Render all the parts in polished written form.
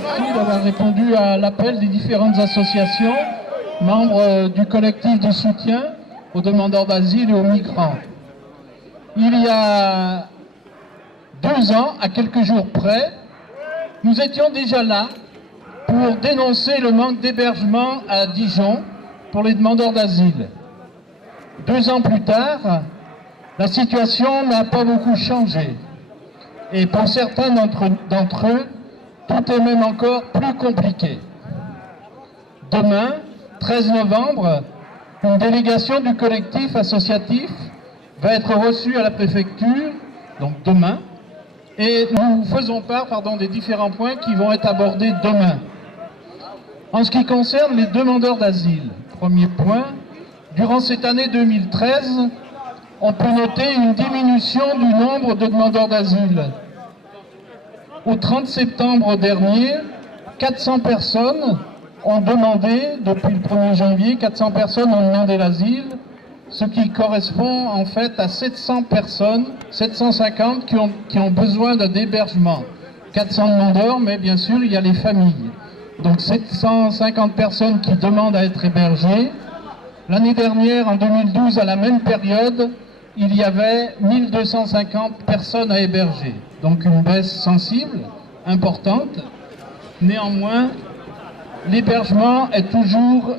Merci d'avoir répondu à l'appel des différentes associations, membres du collectif de soutien aux demandeurs d'asile et aux migrants. Il y a 2 ans, à quelques jours près, nous étions déjà là pour dénoncer le manque d'hébergement à Dijon pour les demandeurs d'asile. 2 ans plus tard, la situation n'a pas beaucoup changé. Et pour certains d'entre eux, tout est même encore plus compliqué. Demain, 13 novembre, une délégation du collectif associatif va être reçue à la préfecture, donc demain, et nous faisons part des différents points qui vont être abordés demain. En ce qui concerne les demandeurs d'asile, premier point, durant cette année 2013, on peut noter une diminution du nombre de demandeurs d'asile. Au 30 septembre dernier, 400 personnes ont demandé, depuis le 1er janvier, 400 personnes ont demandé l'asile, ce qui correspond en fait à 700 personnes, 750 qui ont besoin d'un hébergement. 400 demandeurs, mais bien sûr, il y a les familles. Donc 750 personnes qui demandent à être hébergées. L'année dernière, en 2012, à la même période, il y avait 1250 personnes à héberger. Donc une baisse sensible, importante. Néanmoins, l'hébergement est toujours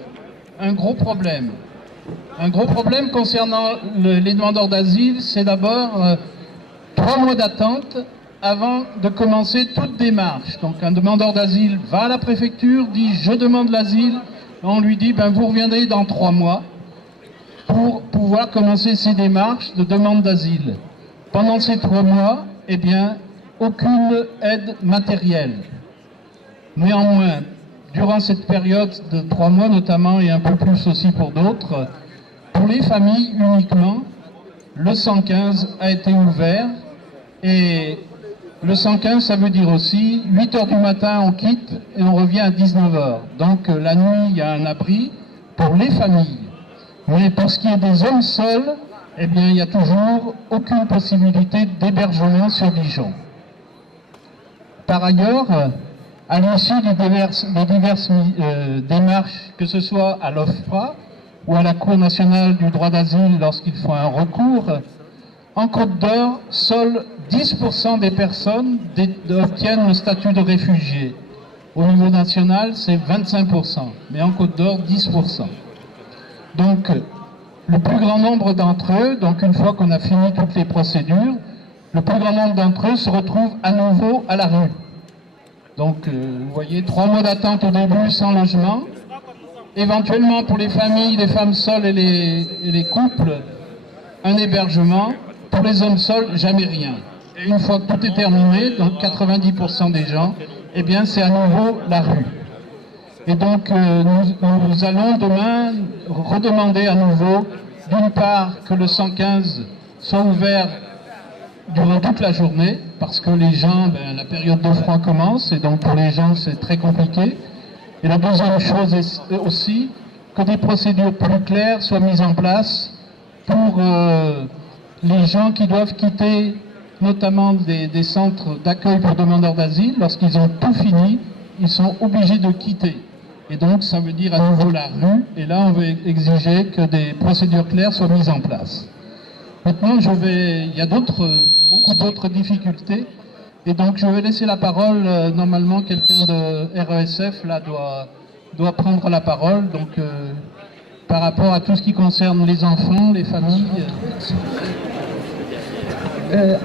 un gros problème. Un gros problème concernant les demandeurs d'asile, c'est d'abord 3 mois d'attente avant de commencer toute démarche. Donc un demandeur d'asile va à la préfecture, dit « je demande l'asile », on lui dit « vous reviendrez dans 3 mois » pour pouvoir commencer ces démarches de demande d'asile. Pendant ces 3 mois, aucune aide matérielle. Néanmoins, durant cette période de 3 mois notamment, et un peu plus aussi pour d'autres, pour les familles uniquement, le 115 a été ouvert, et le 115, ça veut dire aussi 8 h du matin on quitte et on revient à 19 h. Donc la nuit, il y a un abri pour les familles. Mais pour ce qui est des hommes seuls, il n'y a toujours aucune possibilité d'hébergement sur Dijon. Par ailleurs, à l'issue des diverses démarches, que ce soit à l'OFPRA ou à la Cour nationale du droit d'asile lorsqu'il faut un recours, en Côte d'Or, seuls 10% des personnes obtiennent le statut de réfugié. Au niveau national, c'est 25%, mais en Côte d'Or, 10%. Donc, le plus grand nombre d'entre eux, donc une fois qu'on a fini toutes les procédures, le plus grand nombre d'entre eux se retrouvent à nouveau à la rue. Donc, vous voyez, 3 mois d'attente au début sans logement. Éventuellement, pour les familles, les femmes seules et les couples, un hébergement. Pour les hommes seuls, jamais rien. Et une fois que tout est terminé, donc 90% des gens, c'est à nouveau la rue. Et donc, nous allons demain redemander à nouveau, d'une part, que le 115 soit ouvert durant toute la journée, parce que les gens, la période de froid commence, et donc pour les gens, c'est très compliqué. Et la deuxième chose est aussi que des procédures plus claires soient mises en place pour les gens qui doivent quitter, notamment des centres d'accueil pour demandeurs d'asile. Lorsqu'ils ont tout fini, ils sont obligés de quitter. Et donc, ça veut dire à nouveau la rue. Et là, on veut exiger que des procédures claires soient mises en place. Maintenant, il y a beaucoup d'autres difficultés. Et donc, je vais laisser la parole. Normalement, quelqu'un de RESF là, doit prendre la parole. Donc, par rapport à tout ce qui concerne les enfants, les familles.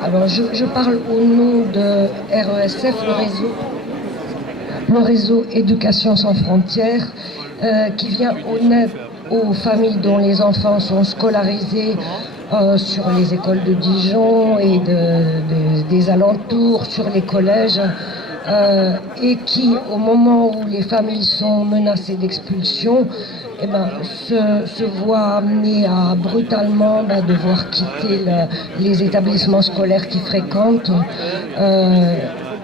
Alors, je parle au nom de RESF, le réseau Éducation sans frontières, qui vient en aide aux familles dont les enfants sont scolarisés sur les écoles de Dijon et des alentours, sur les collèges. et qui, au moment où les familles sont menacées d'expulsion, se voient amenées à brutalement devoir quitter les établissements scolaires qu'ils fréquentent,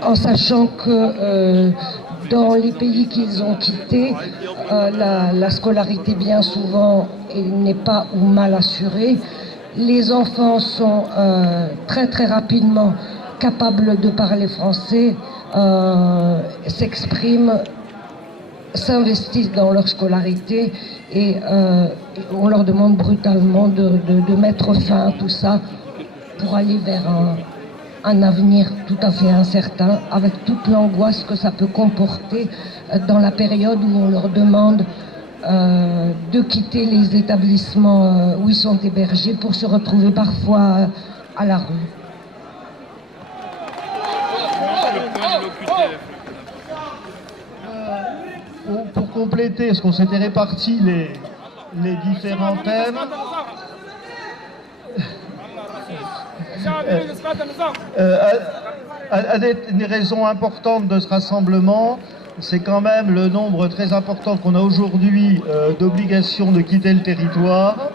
en sachant que dans les pays qu'ils ont quittés, la scolarité bien souvent n'est pas ou mal assurée. Les enfants sont très très rapidement capables de parler français, s'expriment, s'investissent dans leur scolarité et on leur demande brutalement de mettre fin à tout ça pour aller vers un avenir tout à fait incertain, avec toute l'angoisse que ça peut comporter dans la période où on leur demande de quitter les établissements où ils sont hébergés pour se retrouver parfois à la rue. Pour compléter, parce qu'on s'était réparti les différents thèmes, une raison importante de ce rassemblement, c'est quand même le nombre très important qu'on a aujourd'hui d'obligations de quitter le territoire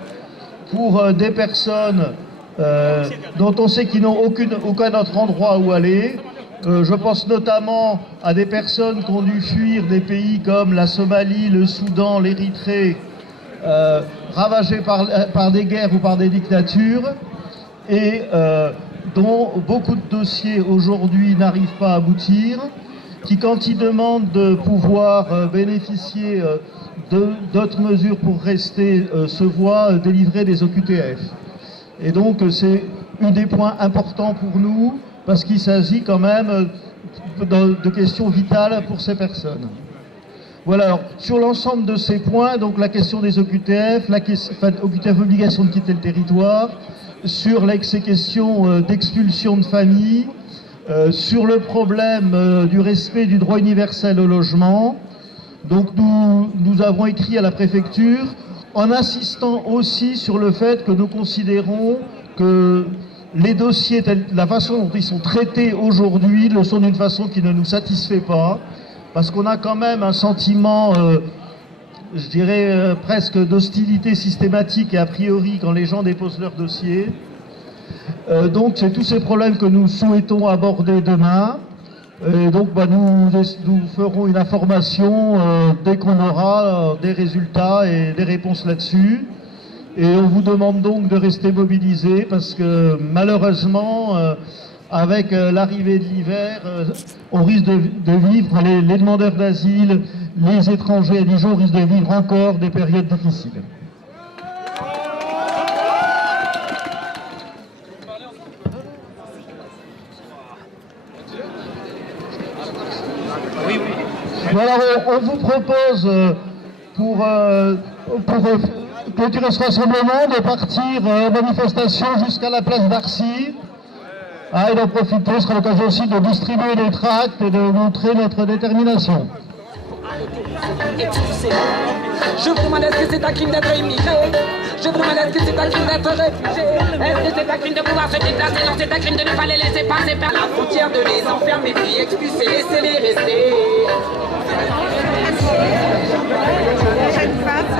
pour des personnes dont on sait qu'ils n'ont aucun autre endroit où aller. Je pense notamment à des personnes qui ont dû fuir des pays comme la Somalie, le Soudan, l'Érythrée, ravagés par des guerres ou par des dictatures, et dont beaucoup de dossiers aujourd'hui n'arrivent pas à aboutir, qui, quand ils demandent de pouvoir bénéficier d'autres mesures pour rester, se voient délivrer des OQTF. Et donc c'est un des points importants pour nous, parce qu'il s'agit quand même de questions vitales pour ces personnes. Voilà, alors, sur l'ensemble de ces points, donc la question des OQTF, OQTF obligation de quitter le territoire, sur ces questions d'expulsion de famille, sur le problème du respect du droit universel au logement. Donc nous avons écrit à la préfecture en insistant aussi sur le fait que nous considérons que les dossiers, la façon dont ils sont traités aujourd'hui, le sont d'une façon qui ne nous satisfait pas, parce qu'on a quand même un sentiment, je dirais, presque d'hostilité systématique et a priori quand les gens déposent leur dossier. Donc c'est tous ces problèmes que nous souhaitons aborder demain. Et donc nous ferons une information dès qu'on aura des résultats et des réponses là-dessus. Et on vous demande donc de rester mobilisés parce que malheureusement, avec l'arrivée de l'hiver, on risque de vivre, les demandeurs d'asile, les étrangers à Dijon risquent de vivre encore des périodes difficiles. Alors, on vous propose pour clôturer ce rassemblement de partir en manifestation jusqu'à la place d'Arcy. Et d'en profiter, ce sera l'occasion aussi de distribuer des tracts et de montrer notre détermination. Je vous demande est-ce que c'est un crime d'être immigré? Je vous demande est-ce que c'est un crime d'être réfugié? Est-ce que c'est un crime de pouvoir se déplacer? Non, c'est un crime de ne pas les laisser passer par la frontière, de les enfermer, puis expulser, laissez-les rester. Cette face.